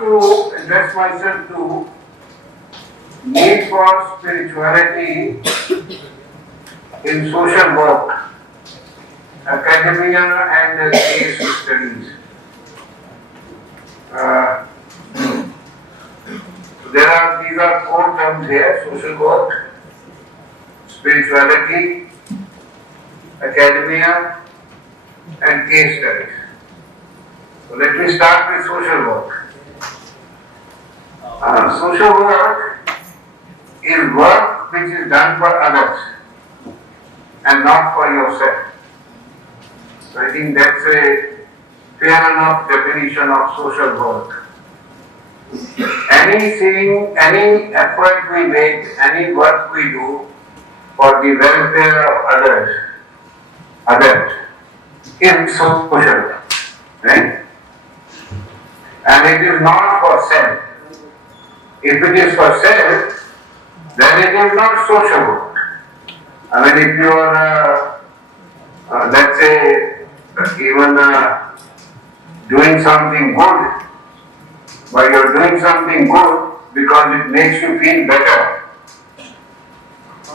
to address myself to need for spirituality in social work, academia and case studies. These are four terms here: social work, spirituality, academia and case studies. So let me start with social work. Social work is work which is done for others and not for yourself. So I think that's a fair enough definition of social work. Anything, any effort we make, any work we do for the welfare of others is social work, right? And it is not for self. If it is for self, then it is not social work. I mean, if you are, let's say, even doing something good, but you are doing something good because it makes you feel better,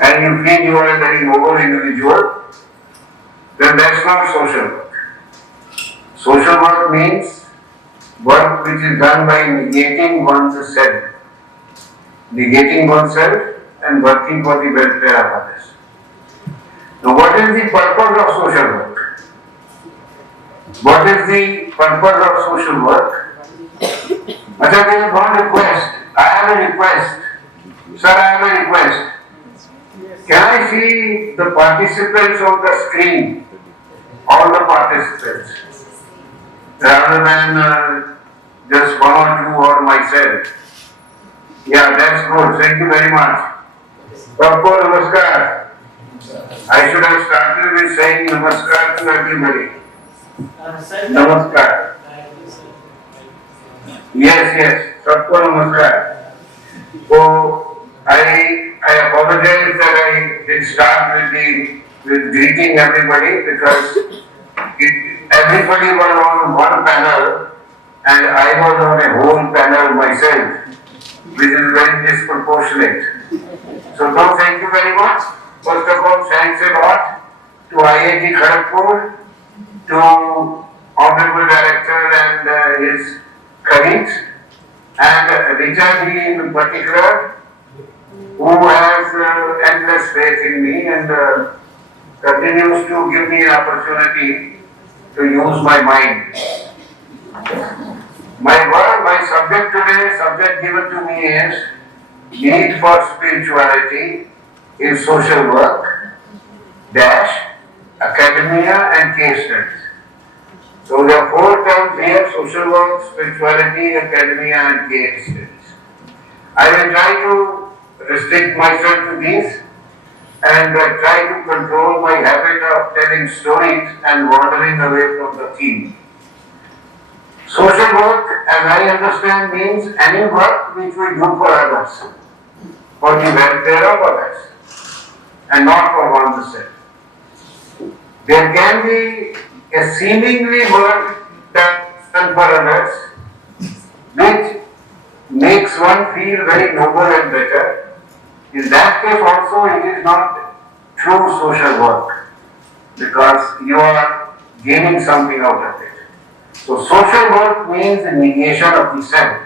and you feel you are a very noble individual, then that's not social work. Social work means work which is done by negating oneself and working for the welfare of others. Now, what is the purpose of social work? What is the purpose of social work? Achha, there is one request. I have a request. Sir, I have a request. Can I see the participants on the screen? All the participants. Rather than just one or two or myself. Yeah, that's good. Thank you very much. Kapoor, namaskar. I should have started with saying namaskar to everybody. Namaskar. Yes. Kapoor, namaskar. So, I apologize that I did start with greeting everybody because everybody was on one panel and I was on a whole panel myself, which is very disproportionate. So, no, thank you very much. First of all, thanks a lot to IIT Kharagpur, to Honorable Director and his colleagues, and Richa ji in particular, who has endless faith in me and continues to give me an opportunity to use my mind. My subject given to me is need for spirituality in social work, academia and case studies. So there are four terms here: social work, spirituality, academia and case studies. I will try to restrict myself to these and try to control my habit of telling stories and wandering away from the theme. Social work, as I understand, means any work which we do for others, for the welfare of others, and not for oneself. There can be a seemingly work done for others, which makes one feel very noble and better. In that case also it is not true social work because you are gaining something out of it. So social work means the negation of the self.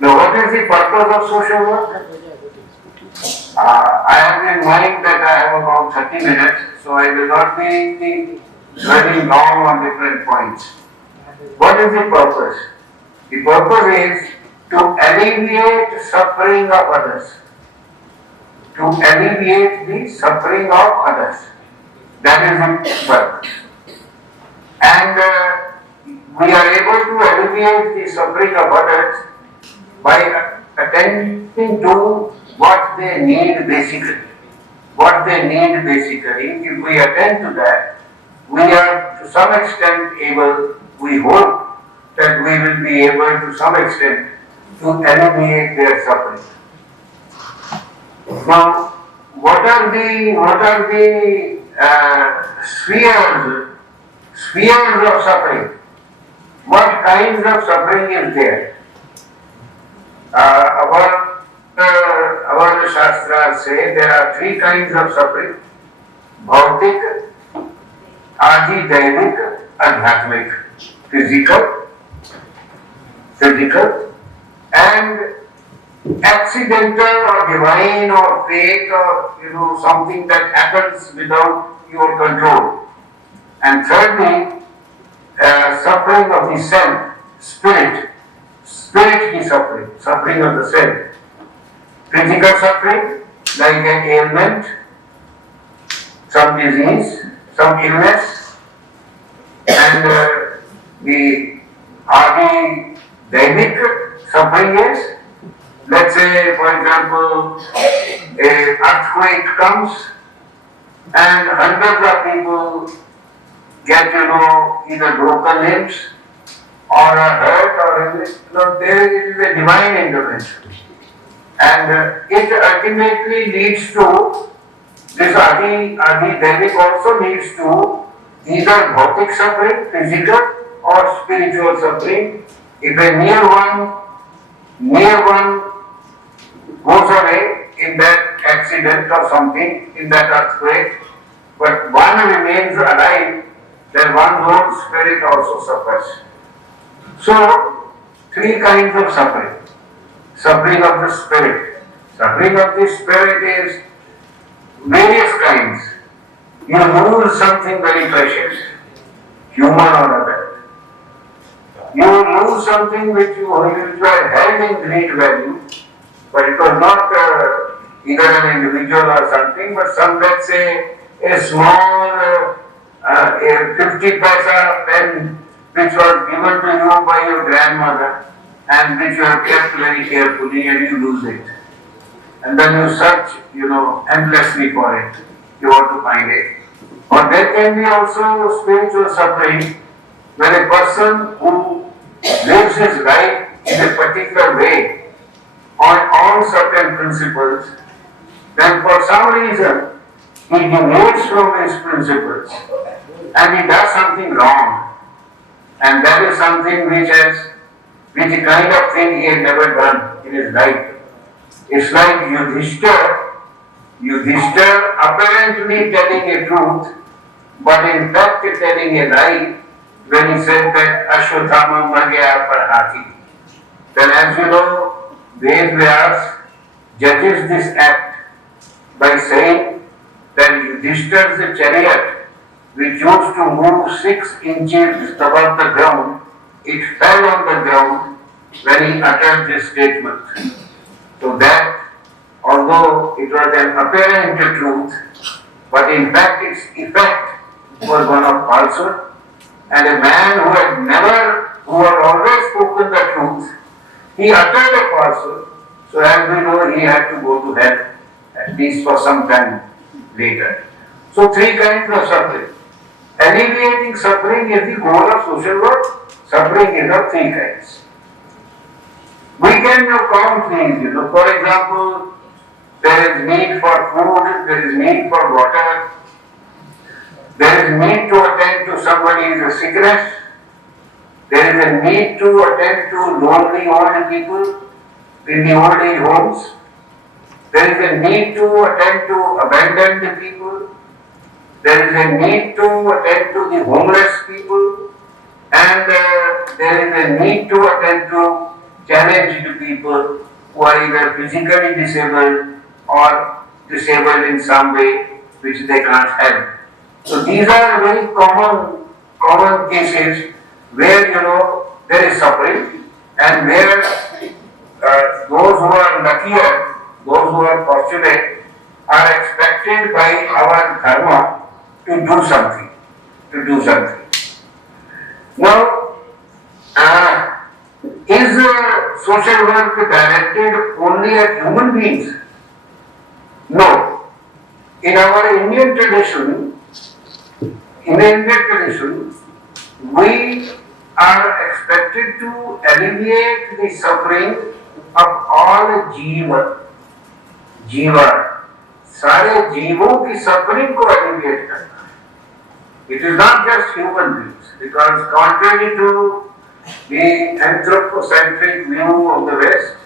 Now what is the purpose of social work? I have in mind that I have about 30 minutes, so I will not be running long on different points. What is the purpose? The purpose is to alleviate suffering of others. To alleviate the suffering of others. That is the purpose. And we are able to alleviate the suffering of others by attending to what they need basically. If we attend to that, we are to some extent able, we hope that we will be able to some extent to alleviate their suffering. Now, what are the spheres of suffering? What kinds of suffering is there? Our Shastras say there are three kinds of suffering: bhautik, adhidaivic, adhyatmic. Physical, and accidental or divine or fate or something that happens without your control. And thirdly, suffering of the self, spirit is suffering of the self. Physical suffering, like an ailment, some disease, some illness, and the dynamic suffering is, let's say, for example, a earthquake comes and hundreds of people get, either broken limbs or a hurt or there is a divine intervention. And it ultimately leads to, this Adi also leads to either bhautic suffering, physical or spiritual suffering. If a near one goes away in that accident or something, in that earthquake, but one remains alive, then one whole spirit also suffers. So, three kinds of suffering. Suffering of the spirit. Suffering of the spirit is various kinds. You lose something very precious, human or other. You lose something which you had held in great value, but it was not either an individual or something, but let's say, a small a 50 paisa pen which was given to you by your grandmother and which you have kept very carefully, and you lose it. And then you search, endlessly for it. You want to find it. Or there can be also spiritual suffering when a person who lives his life in a particular way on certain principles, then for some reason he deviates from his principles and he does something wrong. And that is something which the kind of thing he had never done in his life. It's like Yudhishthir apparently telling a truth, but in fact telling a lie when he said that Ashwatthama mar gaya par hathi. Then, as you know, Ved Vyas judges this act by saying that Yudhishthir's chariot, which used to move 6 inches above the ground, it fell on the ground when he uttered this statement. So that, although it was an apparent truth, but in fact its effect was one of falsehood, and a man who had always spoken the truth, he uttered a falsehood, so as we know, he had to go to hell, at least for some time later. So three kinds of suffering. Alleviating suffering is the goal of social work. Suffering is of three kinds. We can now count these, for example, there is need for food, there is need for water, there is need to attend to somebody's sickness, there is a need to attend to lonely old people in the old age homes, there is a need to attend to abandoned people, there is a need to attend to the homeless people, and there is a need to attend to challenged people who are either physically disabled or disabled in some way which they can't help. So these are very common cases where there is suffering, and where those who are luckier, those who are fortunate, are expected by our dharma to do something. Now, is social work directed only at human beings? No. In our Indian tradition, we are expected to alleviate the suffering of all जीवा सारे जीवों की suffering को eliminate करना है. It is not just human beings, because contrary to the anthropocentric view of the West,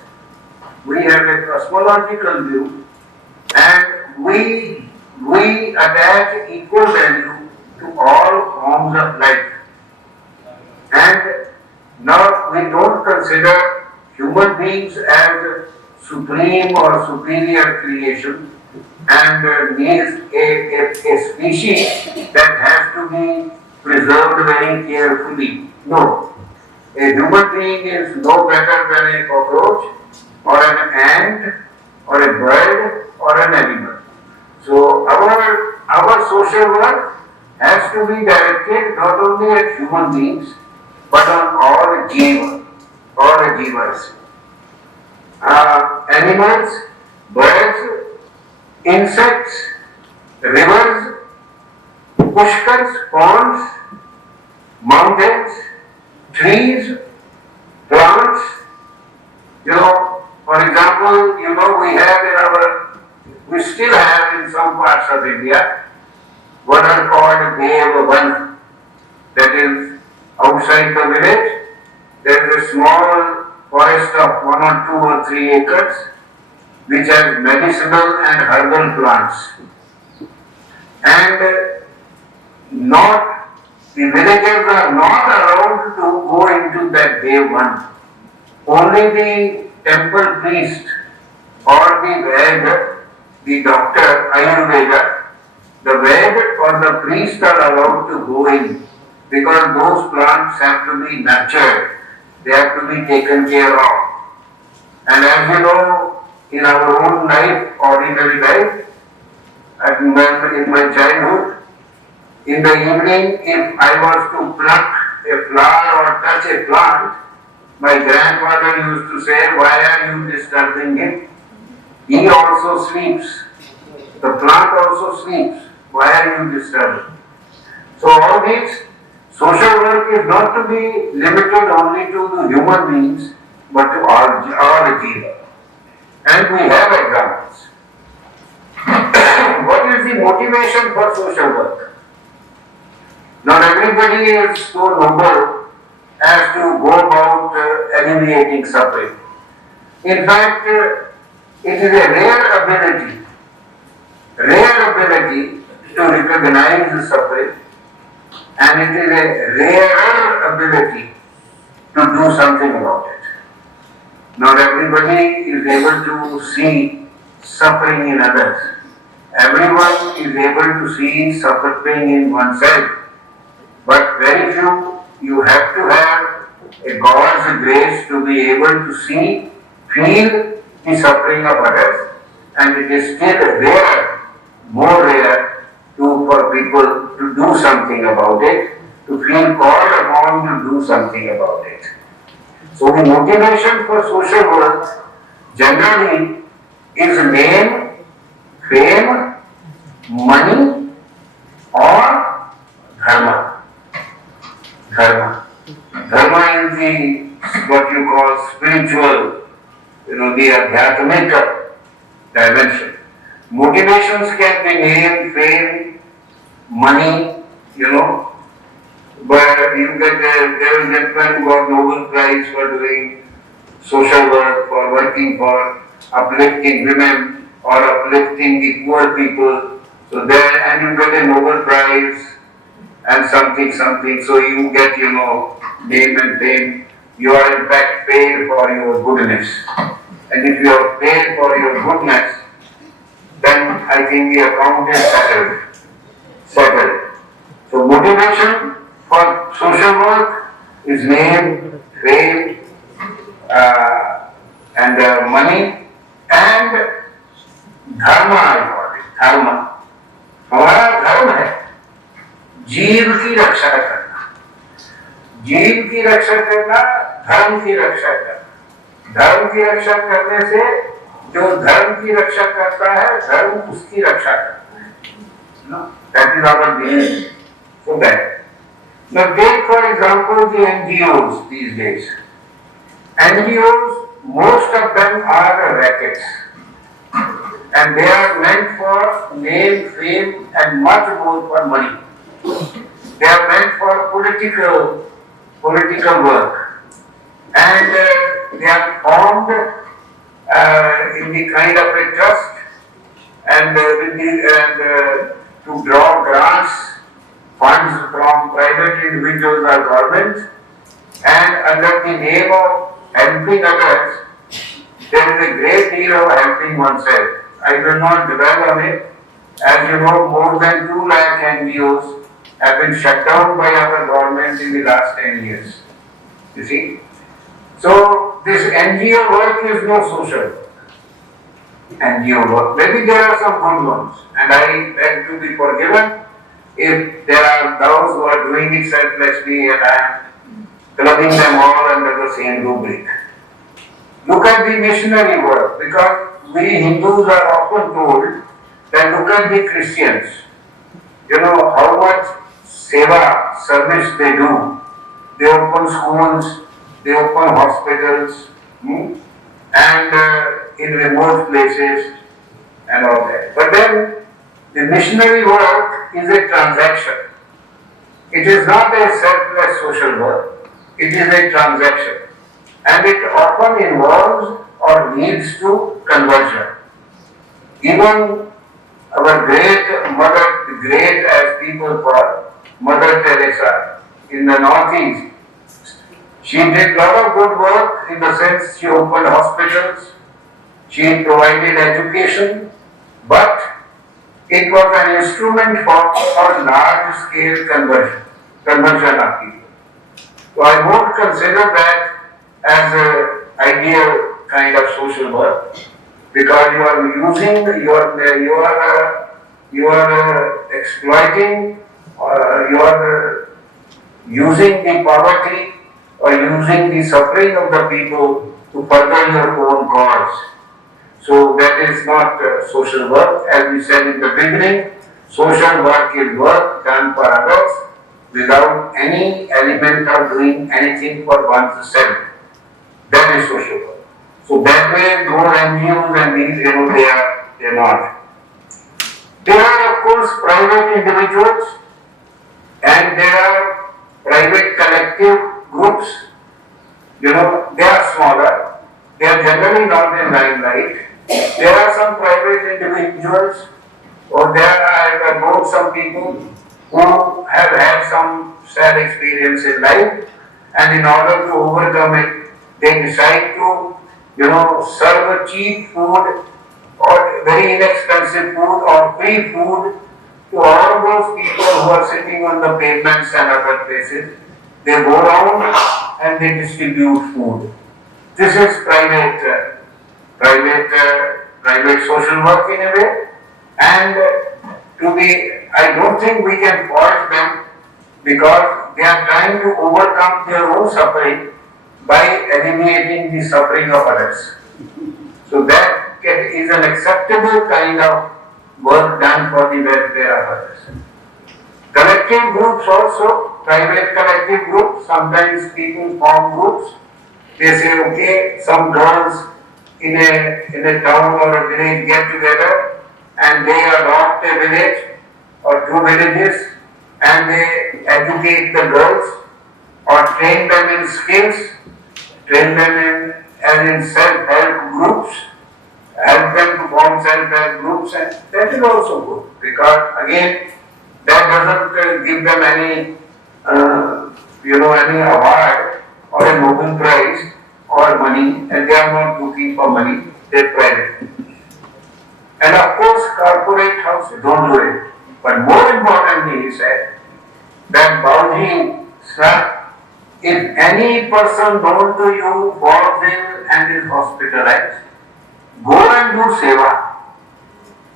we have a cosmological view, and we attach equal value to all forms of life. And now we don't consider human beings as supreme or superior creation and needs a species that has to be preserved very carefully. No. A human being is no better than a cockroach or an ant or a bird or an animal. So our social work has to be directed not only at human beings but on all jivas. Animals, birds, insects, rivers, pushkars, ponds, mountains, trees, plants. For example, we still have in some parts of India what are called Dev Van, that is outside the village. There is a small forest of 1 or 2 or 3 acres which has medicinal and herbal plants. And the villagers are not allowed to go into that Dev Van. Only the temple priest or the Ved, the doctor, Ayurveda, the Ved or the priest are allowed to go in because those plants have to be nurtured, they have to be taken care of. And as you know, in our own life, ordinary life, in my childhood, in the evening, if I was to pluck a flower or touch a plant, my grandfather used to say, "Why are you disturbing him? He also sleeps. The plant also sleeps. Why are you disturbing?" So all this social work is not to be limited only to the human beings, but to all jiva. And we have examples. What is the motivation for social work? Not everybody is so noble as to go about alleviating suffering. In fact, it is a rare ability to recognize the suffering, and it is a rarer ability to do something about it. Not everybody is able to see suffering in others. Everyone is able to see suffering in oneself. But very few, you have to have a God's grace to be able to see, feel the suffering of others, and it is still rare, more rare for people to do something about it, to feel called upon to do something about it. So the motivation for social work generally is name, fame, money, or dharma. Dharma is what you call spiritual, the adhyatmic dimension. Motivations can be name, fame, money, but there is a gentleman who got Nobel Prize for doing social work, for working for uplifting women or uplifting the poor people. So and you get a Nobel Prize and something, so you get, name and fame. You are in fact paid for your goodness. And if you are paid for your goodness, then I think the account is settled. So motivation for social work is name, fame, and money, and dharma I call it, dharma. हमारा धर्म है जीव की रक्षा करना, जीव की रक्षा करना, धर्म की रक्षा करना। धर्म की रक्षा करने से जो धर्म की रक्षा करता है, धर्म उसकी रक्षा करता है। That is our belief. So that. Now take for example the NGOs these days. NGOs, most of them are rackets. And they are meant for name, fame, and much more for money. They are meant for political work. and they are formed in the kind of a trust and, to draw grants, funds from private individuals or government, and under the name of helping others, there is a great deal of helping oneself. I will not dwell on it. As you know, more than 2 lakh NGOs have been shut down by our government in the last 10 years. You see? So, this NGO work is no social NGO work. Maybe there are some good ones, and I beg to be forgiven if there are those who are doing it selflessly and I am clubbing them all under the same rubric. Look at the missionary work, because we Hindus are often told that look at the Christians. You know how much seva, service they do. They open schools, they open hospitals, and in remote places and all that. But then the missionary work is a transaction. It is not a selfless social work. It is a transaction. And it often involves or leads to conversion. Even our great mother, great as people call Mother Teresa in the Northeast, she did a lot of good work in the sense she opened hospitals, she provided education, but it was an instrument for large scale conversion of people. So I won't consider that as an ideal kind of social work, because you are exploiting, or you are using the poverty or using the suffering of the people to further your own cause. So that is not social work. As we said in the beginning, social work is work done for others without any element of doing anything for oneself. That is social work. So that way, those NGOs and these, they are not. There are of course private individuals and there are private collective groups. They are smaller. They are generally not in limelight. There are some private individuals, or there I have known some people who have had some sad experience in life, and in order to overcome it, they decide to, serve cheap food or very inexpensive food or free food to all those people who are sitting on the pavements and other places. They go around and they distribute food. This is private social work in a way, and I don't think we can fault them, because they are trying to overcome their own suffering by alleviating the suffering of others. So that is an acceptable kind of work done for the welfare of others. Collective groups also, private collective groups, sometimes people form groups. They say, okay, some girls in a town or a village get together and they adopt a village or 2 villages and they educate the girls or train them in skills, train them in self-help groups, help them to form self-help groups, and that is also good, because again, that doesn't give them any award or a Nobel Prize or money, and they are not looking for money, they are private. And of course, corporate houses don't do it. But more importantly, he said that Bauji, sir, if any person known to you falls ill and is hospitalized, go and do seva.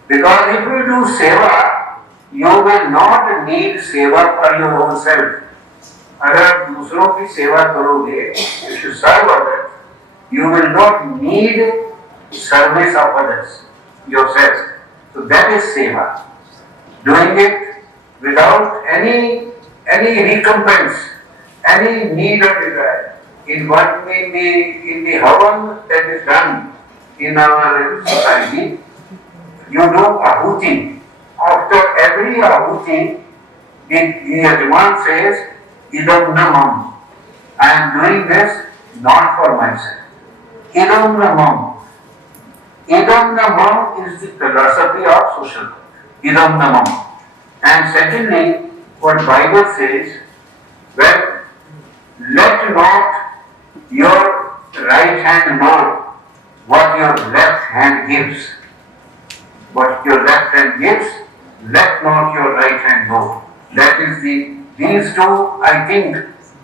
Because if you do seva, you will not need seva for your own self. अगर आप दूसरों की सेवा करोगे, if you serve others, you will not need service of others yourself. So that is seva. Doing it without any recompense, any need or desire. In the havan that is done in our society, you do ahuti. After every ahuti, the Yajman says, idam namam. I am doing this not for myself. Idam namam. Idam namam is the philosophy of social work. Idam namam. And secondly, what Bible says, well, let not your right hand know what your left hand gives. What your left hand gives, let not your right hand know. That is these two, I think,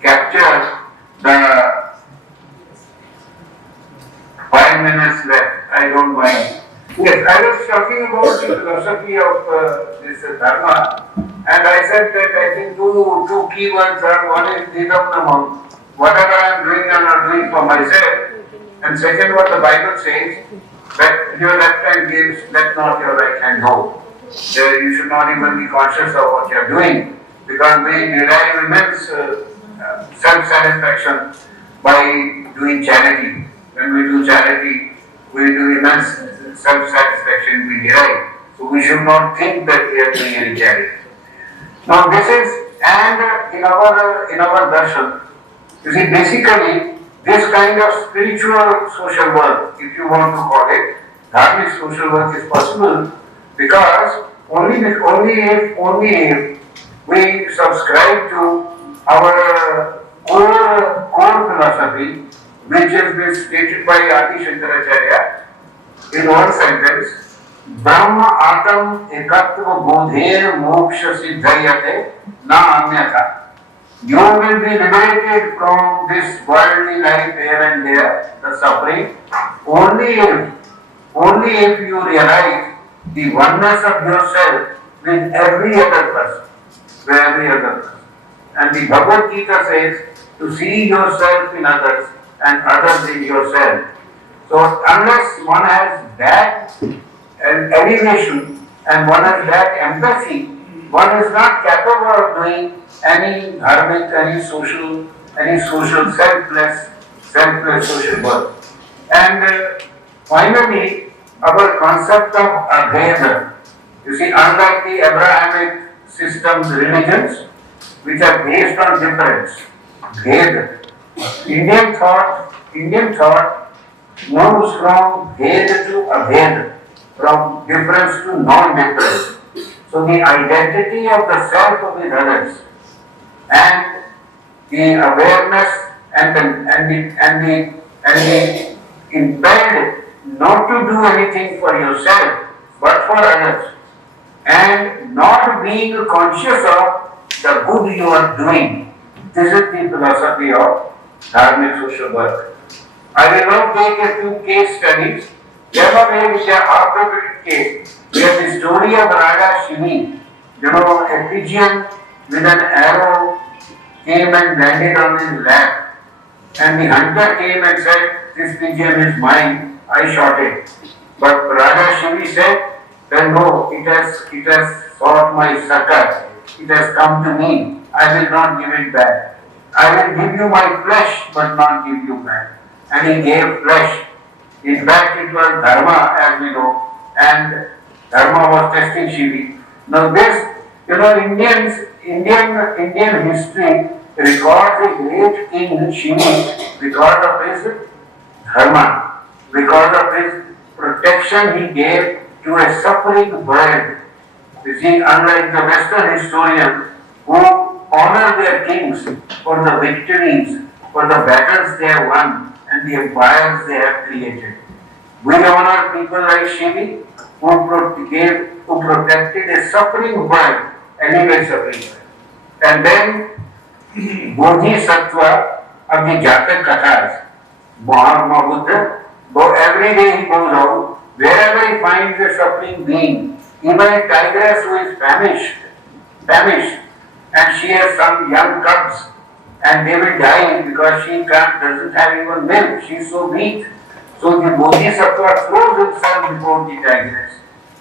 capture the 5 minutes left. I don't mind. Yes, I was talking about the philosophy of this dharma, and I said that I think two key words are, one is idam namam, whatever I am doing, I am not doing for myself, and second, what the Bible says, that your left hand gives, let not your right hand know. You should not even be conscious of what you are doing, because we derive immense self-satisfaction by doing charity. When we do charity, we do immense self-satisfaction we derive. So we should not think that we are doing any charity. Now this is, and in our darshan, you see, basically this kind of spiritual social work, if you want to call it, dharmic social work is possible because only if we subscribe to our core philosophy, which has been stated by Adi Shankaracharya in one sentence, Brahma Atam Ekatva Bodhe Moksha Siddhayate Na Anyatha. You will be liberated from this worldly life here and there, the suffering, only if you realize the oneness of yourself with every other person. And the Bhagavad Gita says to see yourself in others and others in yourself. So unless one has that elevation and one has that empathy, one is not capable of doing any dharmic, any social selfless social work. And finally, our concept of abheda. You see, unlike the Abrahamic systems, religions, which are based on difference, bhed, Indian thought moves from bhed to abhed, from difference to non-difference. So the identity of the self with others and the awareness and the impelled not to do anything for yourself but for others, and not being conscious of the good you are doing. This is the philosophy of dharmic social work. I will now take a few case studies. There was a heartbreaking case where the story of Raja Shivi, a pigeon with an arrow came and landed on his lap, and the hunter came and said, "This pigeon is mine, I shot it." But Raja Shivi said, "Then no, it has sought my succor, it has come to me, I will not give it back. I will give you my flesh, but not give you back." And he gave flesh. In fact, it was Dharma, as we know, and Dharma was testing Shivi. Now this, Indian history records a great king Shivi because of his Dharma, because of his protection he gave to a suffering bird. You see, unlike the Western historians who honor their kings for the victories, for the battles they have won, and the empires they have created, we honor people like Shivi who protected a suffering bird, anyway suffering bird. And then Bodhisattva of the Jatak Kathas, Mahatma Buddha, every day he goes out, wherever he finds a suffering being, even a tigress who is famished, and she has some young cubs, and they will die because she doesn't have even milk, she is so weak. So the Bodhisattva throws himself before the tigress,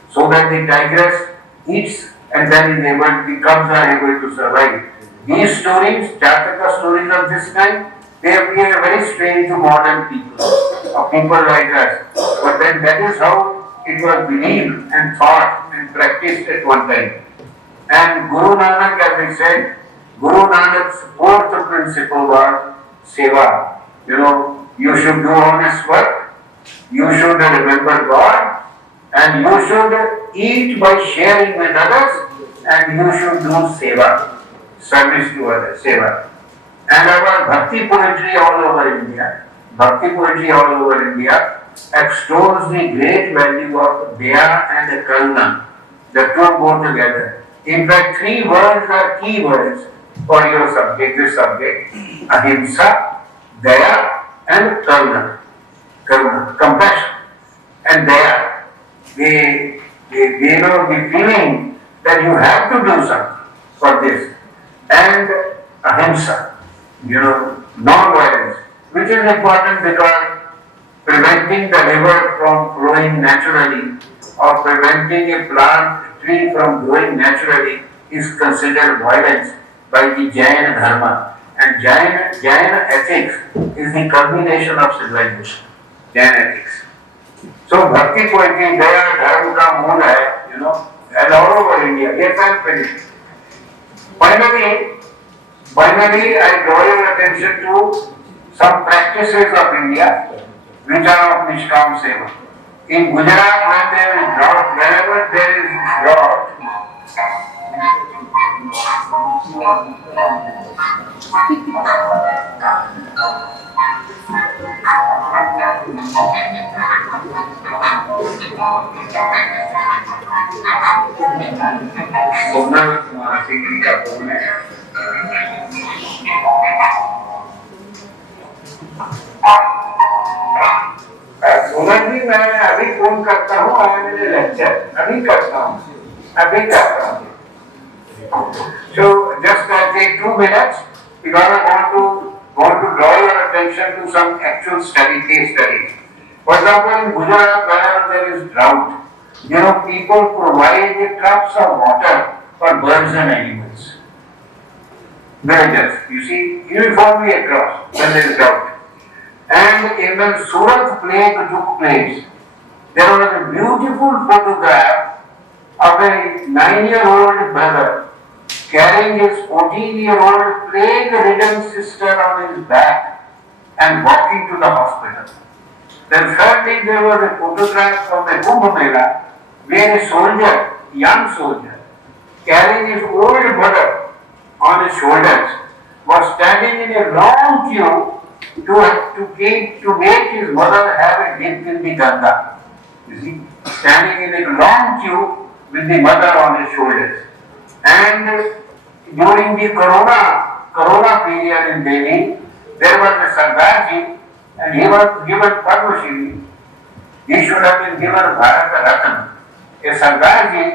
so that the tigress eats and then the cubs are able to survive. These stories, Jataka stories of this kind, they appear very strange to modern people, or people like us. But then that is how it was believed and thought and practiced at one time. And Guru Nanak, as we said, Guru Nanak's fourth principle was Seva. You should do honest work, you should remember God, and you should eat by sharing with others, and you should do seva, service to others, seva. And our bhakti poetry all over India extols the great value of Daya and Karuna. The two go together. In fact, three words are key words for your subject, this subject: Ahimsa, Daya, and Karuna. Karuna, compassion. And Daya, the feeling that you have to do something for this. And Ahimsa, non-violence, which is important because preventing the river from flowing naturally or preventing a plant tree from growing naturally is considered violence by the Jain Dharma. And Jain ethics is the culmination of civilization. Jain ethics. So Bhakti poetry, Daya, Dharma ka mool hai, and all over India. Yes, I am finished. Finally, I draw your attention to some practices of India which are of Nishkam Seva. In Gujarat, wherever there is drought, Singh का phone है सोनल जी मैं अभी phone करता हूँ मेरे lecture अभी करता हूँ so just take 2 minutes because I want to draw your attention to some actual case studies. For example, in Gujarat, wherever there is drought, people provide cups of water for birds and animals. Villagers, you see, uniformly across when there is drought. And when Surat plague took place, there was a beautiful photograph of a 9-year-old brother carrying his 14-year-old plague-ridden sister on his back and walking to the hospital. Then thirdly, there was a photograph of the Kumbh Mela where a soldier, young soldier, carrying his old brother on his shoulders, was standing in a long queue to make his mother have a dip in the Ganga. You see, standing in a long queue with the mother on his shoulders. And during the Corona period in Delhi, there was a Sardarji, and he was given Padma Shri. He should have been given Bharat Ratna. A Sardarji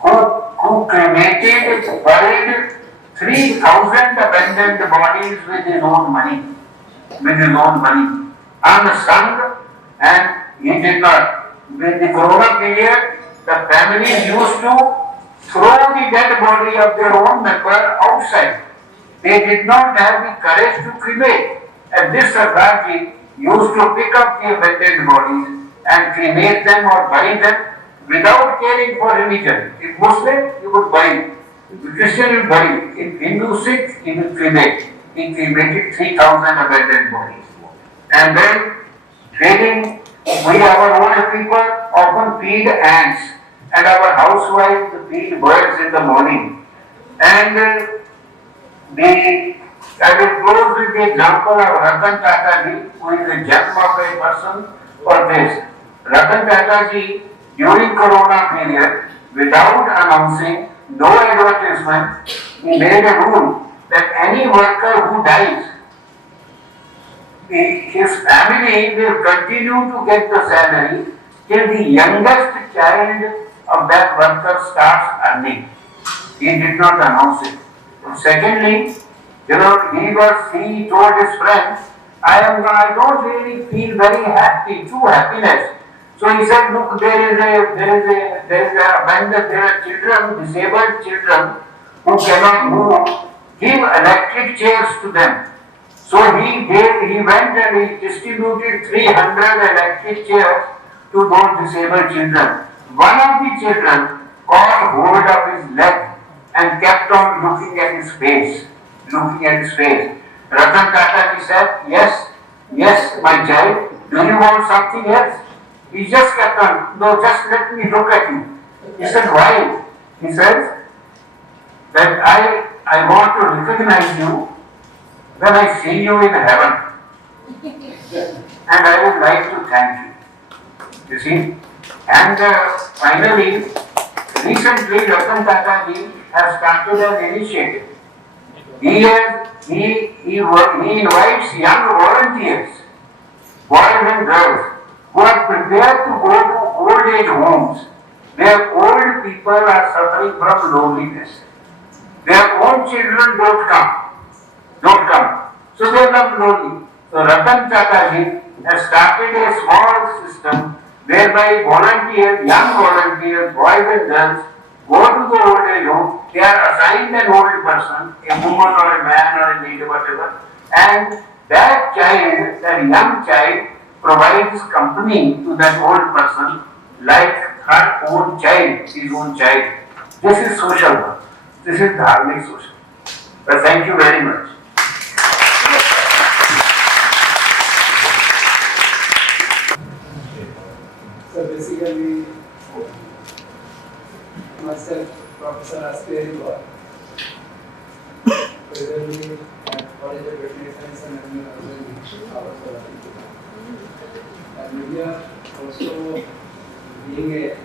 who cremated, buried 3,000 abandoned bodies with his own money. Unsung, and he did not. With the Corona period, the families used to throw the dead body of their own member outside. They did not have the courage to cremate. And this Sardarji used to pick up the abandoned bodies and cremate them or bury them without caring for religion. If Muslim, he would bury. If Christian, he would bury. If Hindu, Sikh, he would cremate. He cremated 3,000 abandoned bodies. And then, our old people often feed ants, and our housewives feed birds in the morning. And I will close with the example of Ratan Tata ji, who is a gem of a person for this. Ratan Tata ji, during Corona period, without announcing, no advertisement, he made a rule that any worker who dies, his family will continue to get the salary till the youngest child of that worker starts earning. He did not announce it. Secondly, he told his friends, I don't really feel very happy, true happiness. So he said, look, there are children, disabled children who cannot move. Give electric chairs to them. So he went and he distributed 300 electric chairs to those disabled children. One of the children caught hold of his leg and kept on looking at his face. Ratan Tata ji said, yes, Yes, my child, do you want something else? He just kept on, no, just let me look at you. He said, why? He says that I want to recognize you when I see you in heaven. And I would like to thank you. You see? And finally, recently Ratan Tata ji has started an initiative. He invites young volunteers, boys and girls, who are prepared to go to old age homes where old people are suffering from loneliness. Their own children don't come. So they are lonely. So Ratan Tata ji has started a small system whereby young volunteers, boys and girls, go to the old age home. They are assigned an old person, a woman or a man or a lady, whatever, and that young child, provides company to that old person like her own child, his own child. This is social work. This is dharmic social. But thank you very much. So basically, myself, Professor Asperi, presently at College of Veterinary Science and Animal and we are also being a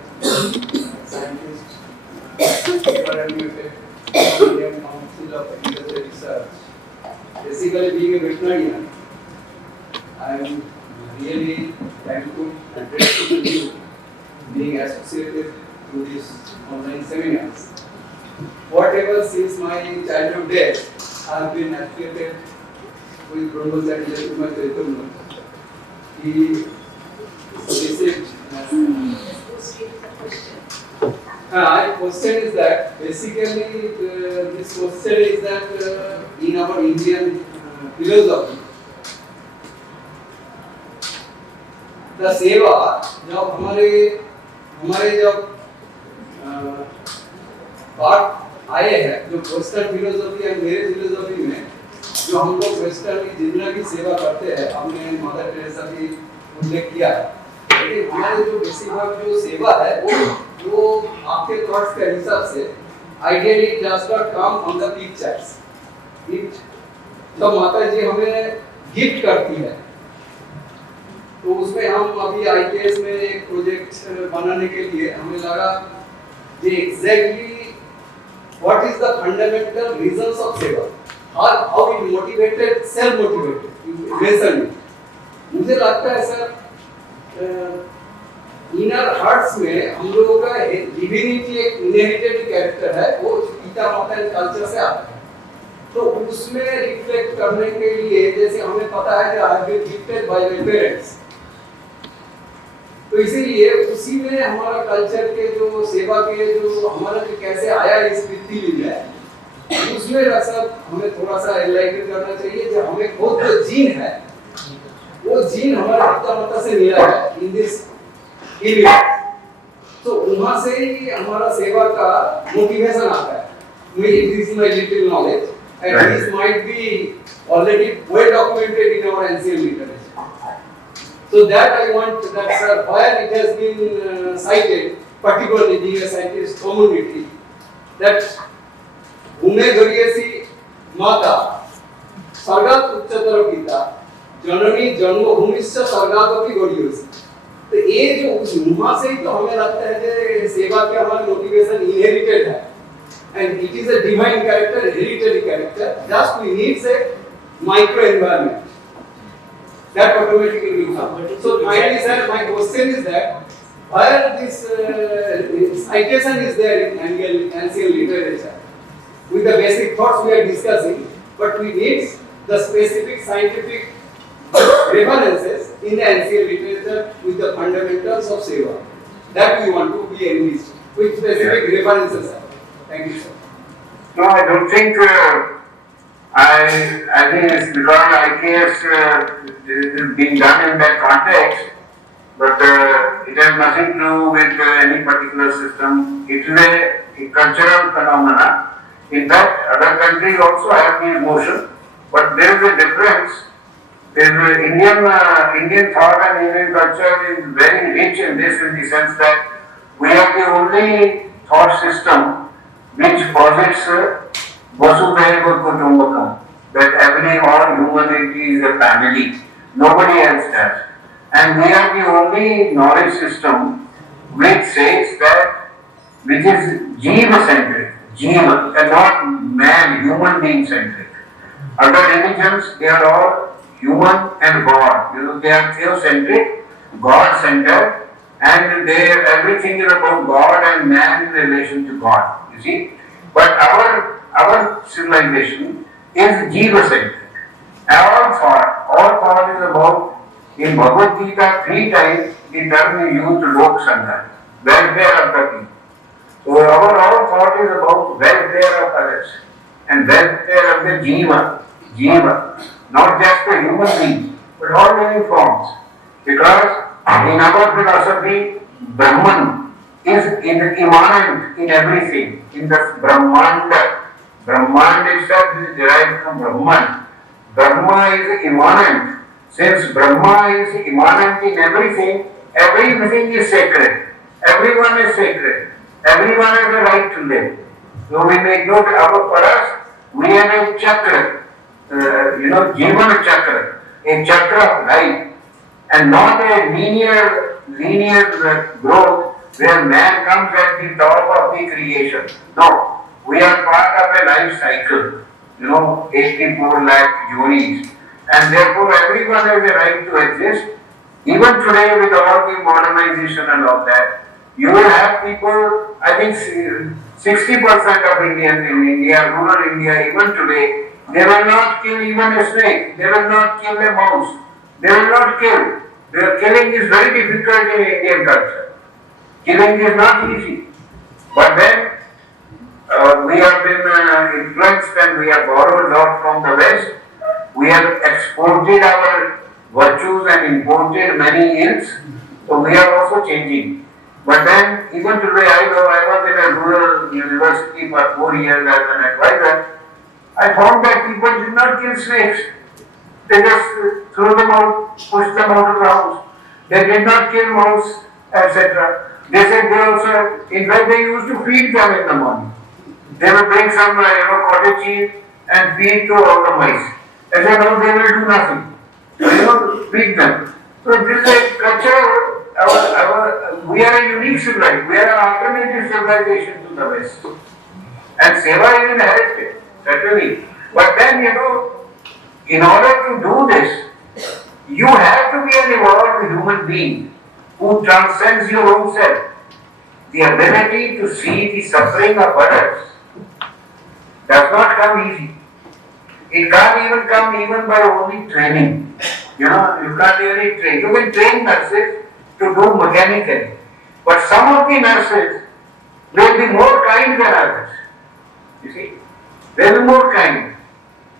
scientist, admitted Indian Council of Agricultural Research. Basically, being a veterinarian, I am really thankful and grateful to you being associated to these online seminars. Whatever since my childhood days, I have been affiliated with Brahmacharya Chaitanya. He received. Question is that basically this question is that in our Indian philosophy, the सेवा जब हमारे जब बात आए हैं जो western philosophy और मेरे फिलोसफी में जो हम लोग वेस्टर्न की जितना भी सेवा करते हैं हमने मदर टेरेसा भी उल्लेख किया है लेकिन हमारे जो बेसिक जो सेवा है वो आपके थॉट्स के हिसाब से ideally does not come on the pictures it तो माता जी हमें गिफ्ट करती है तो उसमें हम अभी आईपीएस में एक प्रोजेक्ट बनाने के लिए हमें लगा कि exactly what is the fundamental reasons of seva how it motivated self motivated basically मुझे लगता है सर इनर हार्ट्स में हम लोगों का डिविनिटी एक इनहेरिटेड कैरेक्टर है वो पिता माता के कल्चर से आता है तो उसमें रिफ्लेक्ट करने के लिए जैसे हमें पता है कि I have been gifted by my parents तो इसीलिए उसी में हमारा कल्चर के जो सेवा के जो हमारा जो कैसे आया इस पृथ्वी में उसमें सब हमें थोड़ा सा एनलाइटन करना चाहिए जो हमें खुद जो जीन है वो जीन हमारा पिता माता से मिला है इन दिस इलियड तो वहां से ही हमारा सेवा का मोटिवेशन आता है this is my little knowledge and this might be already well documented in our ancient literature. So that I want that sir, where it has been cited, particularly being a scientist community, that Bhume Gariyasi Mata Sargat Uchchatar Pita Janani Janmo Bhumischa Sargatopi Gariyasi. तो ये जो उस वहां से ही तो हमें लगता है कि सेवा के हमारा मोटिवेशन इनहेरिटेड है and it is a divine character, hereditary character. Just we need a micro environment that automatically will come. So finally, sir, my question is that where this citation is there in ancient literature with the basic thoughts we are discussing, but we need the specific scientific references in the ancient literature with the fundamentals of seva. That we want to be enriched with specific references. Thank you, sir. No, I don't think. I think it's because IKS is being done in that context, but it has nothing to do with any particular system. It is a cultural phenomena. In fact, other countries also have these motions, but there is a difference Indian thought and Indian culture is very rich in this, in the sense that we are the only thought system which posits Vasudhaiva Kutumbakam, that every all humanity is a family. Nobody else does. And we are the only knowledge system which says that, which is Jiva-centric, Jiva, and not man, human being centric. Other religions, they are all human and God. You know, they are theocentric, God-centered, and everything is about God and man in relation to God. You see, but our civilization is Jiva-centric. All thought is about, in Bhagavad Gita, 3 times the term is used Lok Sangha, welfare of the people. So our all thought is about welfare of others and welfare of the Jiva, not just the human being, but all living forms. Because in our philosophy, Brahman is immanent in everything, in the Brahmanda. Brahmanda itself is derived from Brahman. Brahma is immanent. Since Brahma is immanent in everything, everything is sacred. Everyone is sacred. Everyone has a right to live. So we make note, for us, we have a chakra, Jivana chakra, a chakra of life, and not a linear growth where man comes at the top of the creation. No, we are part of a life cycle, 84 lakh yonis, and therefore everyone has a right to exist. Even today, with all the modernization and all that, you will have people, I think 60% of Indians in India, rural India, even today, they will not kill even a snake, they will not kill a mouse, they will not kill. Their killing is very difficult in Indian culture. Killing is not easy. But then we have been influenced and we have borrowed a lot from the West. We have exported our virtues and imported many ills. So we are also changing. But then, even today, I was in a rural university for 4 years as an advisor. I found that people did not kill snakes. They just threw them out, pushed them out of the house. They did not kill mouse, etc. They said they also, in fact, they used to feed them in the morning. They would bring some, cottage cheese and feed to all the mice. They said, no, they will do nothing. Feed them. So this is a culture. We are a unique civilization. We are an alternative civilization to the West. And Seva is inherited, certainly. But then, in order to do this, you have to be an evolved human being who transcends your own self. The ability to see the suffering of others does not come easy. It can't even come even by only training. You can't really train. You can train nurses to do mechanically. But some of the nurses will be more kind than others. You see? They will be more kind.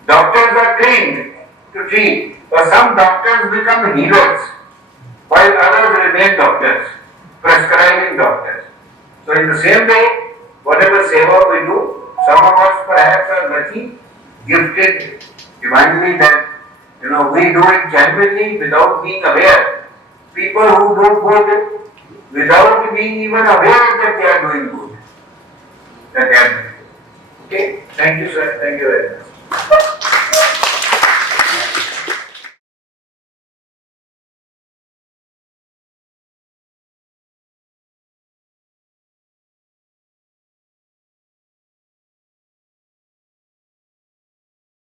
Doctors are trained to treat, but some doctors become healers, while others remain doctors, prescribing doctors. So in the same way, whatever seva we do, some of us perhaps are lucky, gifted divinely that we do it genuinely without being aware. People who do good without being even aware that they are doing good. Okay, thank you, sir. Thank you very much.